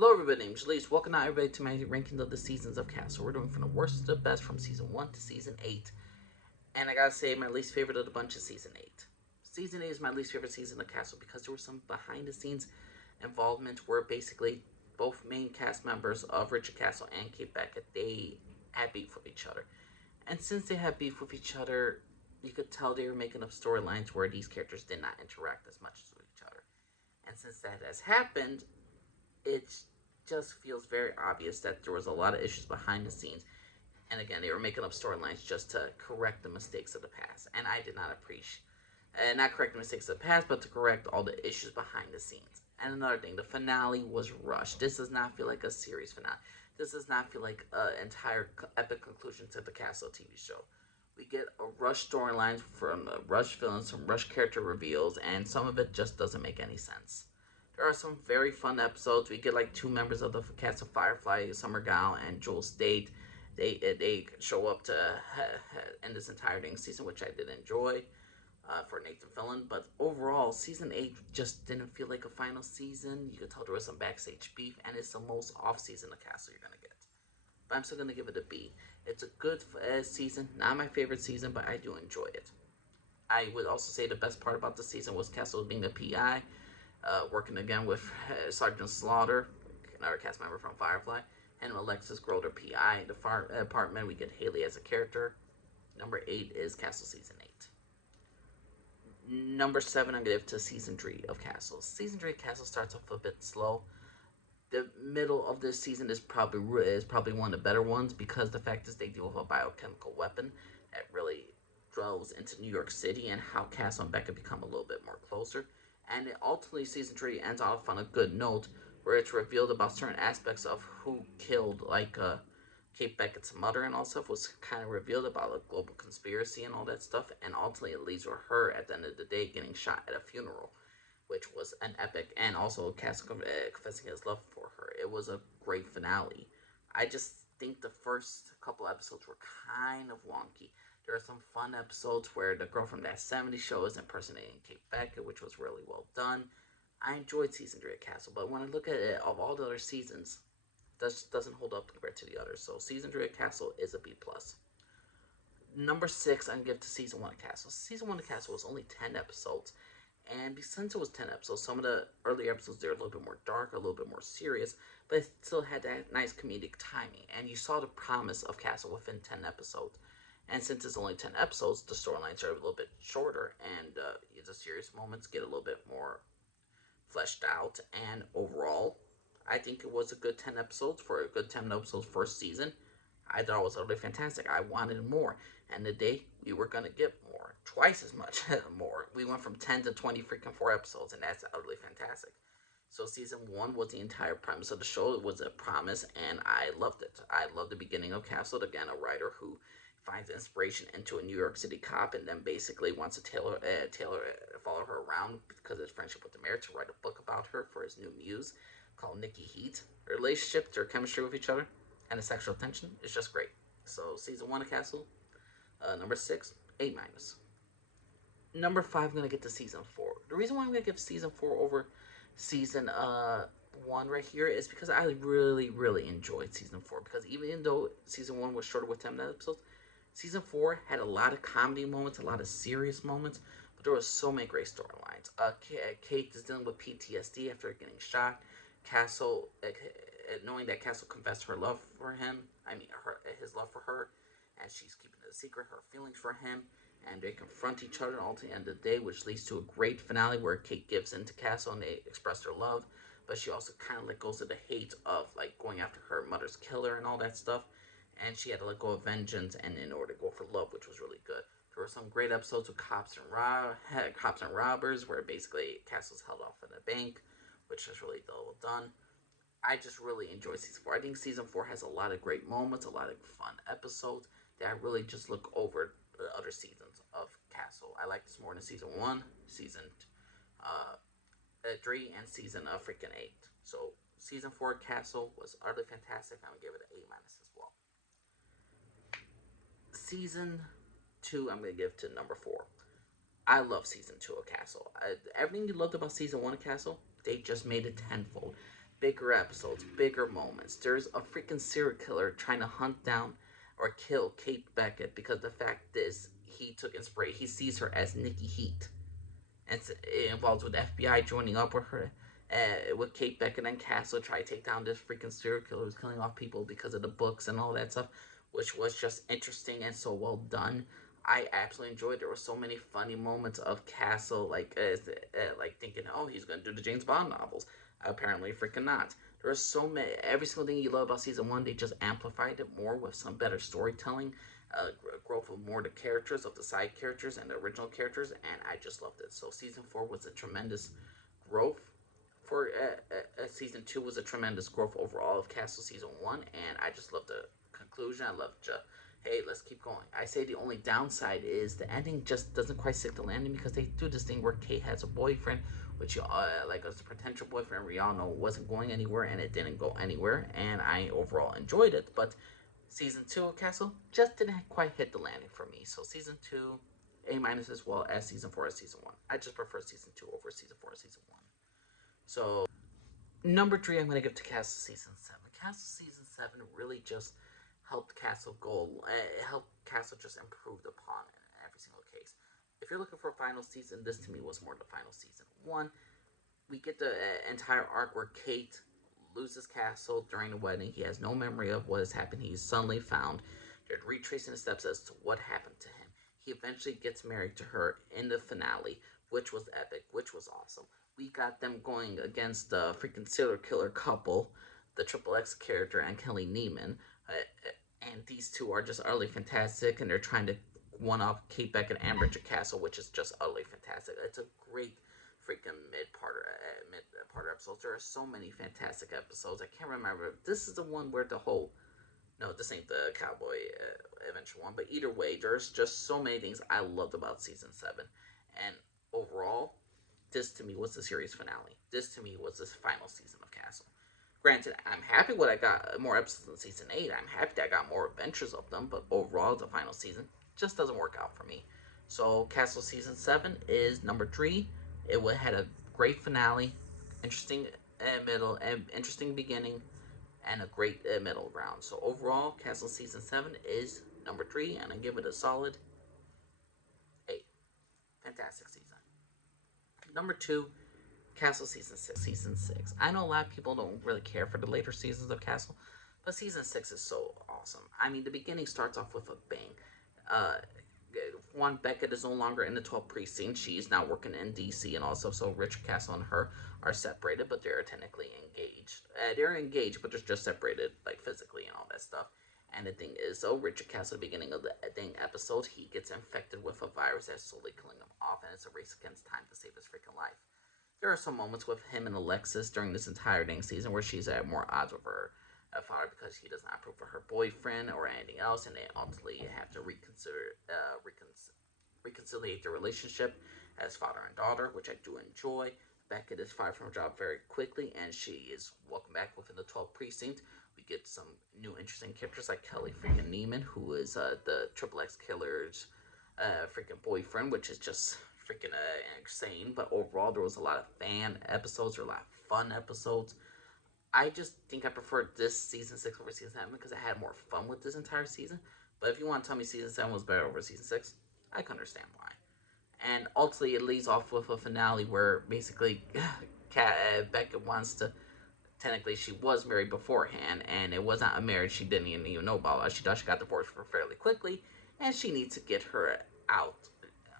Hello everybody, name's Jalise. Welcome out everybody to my ranking of the seasons of Castle. We're doing from the worst to the best from season 1 to season 8. And I gotta say, my least favorite of the bunch is season 8. Season 8 is my least favorite season of Castle because there was some behind the scenes involvement where basically both main cast members of Richard Castle and Kate Beckett, they had beef with each other. And since they had beef with each other, you could tell they were making up storylines where these characters did not interact as much with each other. And since that has happened, it just feels very obvious that there was a lot of issues behind the scenes. And again, they were making up storylines just to correct the mistakes of the past. And I did not appreciate, not correct the mistakes of the past, but to correct all the issues behind the scenes. And another thing, the finale was rushed. This does not feel like a series finale. This does not feel like an entire epic conclusion to the Castle TV show. We get a rush storyline from a rush villain, some rush character reveals, and some of it just doesn't make any sense. There are some very fun episodes. We get like two members of the cast of Firefly, Summer Gao and Joel State. They show up to end this entire dang season, which I did enjoy for Nathan Fillion. But overall, season 8 just didn't feel like a final season. You could tell there was some backstage beef, and it's the most off season of Castle you're gonna get. But I'm still gonna give it a B. It's a good season, not my favorite season, but I do enjoy it. I would also say the best part about the season was Castle being the PI, working again with Sergeant Slaughter, another cast member from Firefly, and Alexis Groder, PI. In the far apartment, we get Haley as a character. Number 8 is Castle Season 8. Number 7, I'm going to give to Season 3 of Castle. Season 3 of Castle starts off a bit slow. The middle of this season is probably one of the better ones because the fact is they deal with a biochemical weapon that really dwells into New York City and how Castle and Becca become a little bit more closer. And it ultimately, season 3 ends off on a good note where it's revealed about certain aspects of who killed, like Kate Beckett's mother and all stuff was kind of revealed about a global conspiracy and all that stuff. And ultimately, it leads to her at the end of the day getting shot at a funeral, which was an epic, and also Castle confessing his love for her. It was a great finale. I just think the first couple episodes were kind of wonky. There are some fun episodes where the girl from that '70s show is impersonating Kate Beckett, which was really well done. I enjoyed season 3 of Castle, but when I look at it, of all the other seasons, this doesn't hold up compared to the others. So season 3 of Castle is a B plus. Number 6, I'm gonna give to season 1 of Castle. Season 1 of Castle was only 10 episodes, and since it was 10 episodes, some of the early episodes they're a little bit more dark, a little bit more serious, but it still had that nice comedic timing. And you saw the promise of Castle within 10 episodes. And since it's only 10 episodes, the storylines are a little bit shorter, and the serious moments get a little bit more fleshed out. And overall, I think it was a good 10 episodes for a good 10 episodes first season. I thought it was utterly fantastic. I wanted more. And the day we were going to get more, twice as much more. We went from 10 to 20 freaking 4 episodes, and that's utterly fantastic. So season 1 was the entire premise of the show. It was a promise, and I loved it. I loved the beginning of Castle. Again, a writer who finds inspiration into a New York City cop and then basically wants to follow her around because of his friendship with the mayor to write a book about her for his new muse called Nikki Heat. Their relationship, their chemistry with each other, and the sexual tension is just great. So season 1 of Castle, number 6, A minus. Number 5, I'm gonna get to season 4. The reason why I'm gonna give season 4 over season 1 right here is because I really enjoyed season 4. Because even though season 1 was shorter with 10 episodes, season 4 had a lot of comedy moments, a lot of serious moments, but there was so many great storylines. Kate is dealing with PTSD after getting shot. Castle, knowing that Castle confessed her love for him, his love for her, and she's keeping it a secret, her feelings for him, and they confront each other all to the end of the day, which leads to a great finale where Kate gives in to Castle and they express their love, but she also kind of let go of the hate of like going after her mother's killer and all that stuff, and she had to let go of vengeance and in order to go for love, which was really good. There were some great episodes with cops and robbers, where basically Castle's held off in a bank, which is really well done. I just really enjoy season 4. I think season 4 has a lot of great moments, a lot of fun episodes that I really just look over the other seasons of Castle. I like this more than season 1, season uh, 3, and season freaking 8. So season 4 Castle was utterly fantastic. I'm gonna give it an A minus as well. Season 2, I'm gonna give to number 4. I love season 2 of Castle. Everything you loved about season 1 of Castle, they just made it tenfold. bigger episodes, bigger moments. There's a freaking serial killer trying to hunt down or kill Kate Beckett because the fact is he took inspiration. He sees her as Nikki Heat, and it involves with the FBI joining up with her, with Kate Beckett and Castle try to take down this freaking serial killer who's killing off people because of the books and all that stuff, which was just interesting and so well done. I absolutely enjoyed. There were so many funny moments of Castle, like thinking, oh, he's gonna do the James Bond novels. Apparently, freaking not. There are so many. Every single thing you love about season one, they just amplified it more with some better storytelling, growth of more the characters, of the side characters and the original characters, and I just loved it. So season four was a tremendous growth. For season two was a tremendous growth overall of Castle season one, and I just loved the conclusion. I loved hey, let's keep going. I say the only downside is the ending just doesn't quite stick the landing because they do this thing where Kate has a boyfriend, which like a potential boyfriend we all know wasn't going anywhere, and it didn't go anywhere. And I overall enjoyed it, but season two of Castle just didn't quite hit the landing for me. So season two, A minus as well as season four as season one. I just prefer season two over season four as season one. So number three, I'm gonna give to Castle season seven. Castle season seven really just helped Castle go. Helped Castle just improved upon it in every single case. If you're looking for a final season, this to me was more the final season. One, we get the entire arc where Kate loses Castle during the wedding. He has no memory of what has happened. He's suddenly found. They're retracing the steps as to what happened to him. He eventually gets married to her in the finale, which was epic, which was awesome. We got them going against the freaking serial killer couple, the Triple X character and Kelly Neiman. And these two are just utterly fantastic, and they're trying to one up Kate Beckett and Richard Castle, which is just utterly fantastic. It's a great freaking mid-parter episodes. There are so many fantastic episodes. I can't remember. This is the one where the whole no, this ain't the cowboy adventure one, but either way, there's just so many things I loved about season seven, and overall, this to me was the series finale. This to me was the final season of Castle. Granted, I'm happy what I got more episodes in season 8. I'm happy that I got more adventures of them, but overall, the final season just doesn't work out for me. So, Castle season 7 is number 3. It had a great finale, interesting middle, interesting beginning, and a great middle ground. So, overall, Castle season 7 is number 3, and I give it a solid 8. Fantastic season. Number 2, Castle season 6. Season 6. I know a lot of people don't really care for the later seasons of Castle, but season 6 is so awesome. I mean, the beginning starts off with a bang. Uh, One, Beckett is no longer in the 12th precinct. She's now working in DC and all stuff. So Richard Castle and her are separated, but they're technically engaged. They're engaged, but they're just separated, like physically and all that stuff. And the thing is, though, Richard Castle, at the beginning of the dang episode, he gets infected with a virus that's slowly killing him off, and it's a race against time to save his freaking life. There are some moments with him and Alexis during this entire dang season where she's at more odds with her father because he does not approve of her boyfriend or anything else, and they ultimately have to reconciliate their relationship as father and daughter, which I do enjoy. Beckett is fired from her job very quickly, and she is welcome back within the 12th precinct. We get some new interesting characters like Kelly freaking Neiman, who is the Triple X Killer's freaking boyfriend, which is just freaking insane. But overall, there was a lot of fan episodes, or a lot of fun episodes. I just think I preferred this season 6 over season 7 because I had more fun with this entire season. But if you want to tell me season 7 was better over season 6, I can understand why. And ultimately, it leads off with a finale where basically Beckett wants to. Technically, she was married beforehand, and it was not a marriage she didn't even know about. She thought she got divorced fairly quickly, and she needs to get her out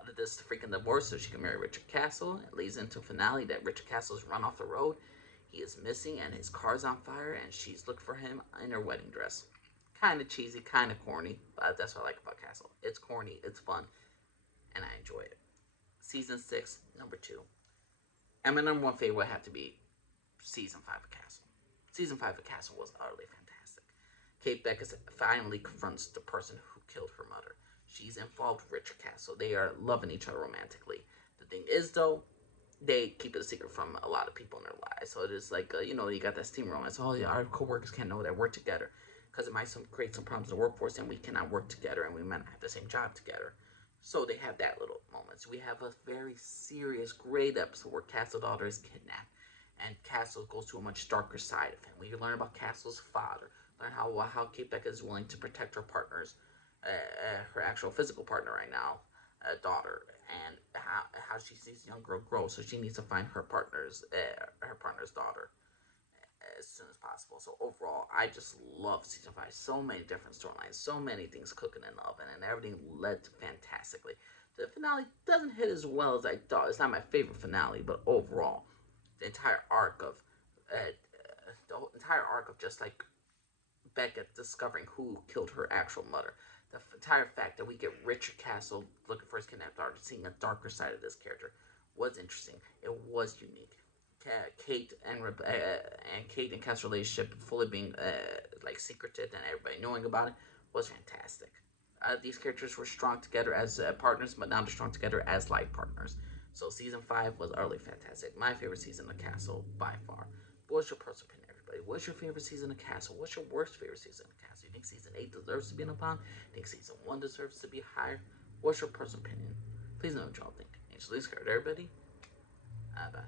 of this freaking divorce so she can marry Richard Castle. It leads into a finale that Richard Castle's run off the road. He is missing, and his car's on fire, and she's looking for him in her wedding dress. Kind of cheesy, kind of corny, but that's what I like about Castle. It's corny, it's fun, and I enjoy it. Season 6, number 2. And my number one favorite would have to be Season 5 of Castle. Season 5 of Castle was utterly fantastic. Kate Beckett finally confronts the person who killed her mother. She's involved with Richard Castle. They are loving each other romantically. The thing is, though, they keep it a secret from a lot of people in their lives. So it is like, you got that steam romance. Oh, yeah, our coworkers can't know that we're together because it might create some problems in the workforce, and we cannot work together, and we might not have the same job together. So they have that little moments. We have a very serious, great episode where Castle daughter is kidnapped, and Castle goes to a much darker side of him. We learn about Castle's father, learn how Kate Becca is willing to protect her partner's, her actual physical partner right now, daughter, and how she sees the young girl grow. So she needs to find her partner's daughter as soon as possible. So overall, I just love season 5. So many different storylines, so many things cooking in the oven, and everything led fantastically. The finale doesn't hit as well as I thought. It's not my favorite finale, but overall, the entire arc of just like Becca discovering who killed her actual mother. The entire fact that we get Richard Castle looking for his kidnapped daughter, seeing a darker side of this character, was interesting. It was unique. Kate and Castle's relationship fully being like secreted and everybody knowing about it was fantastic. These characters were strong together as partners, but now they're strong together as life partners. So season 5 was utterly fantastic. My favorite season of Castle by far. What's your personal opinion, everybody? What's your favorite season of Castle? What's your worst favorite season of Castle? You think season 8 deserves to be in a pond? You think season 1 deserves to be higher? What's your personal opinion? Please know what y'all think. Angel Lee's everybody. Bye.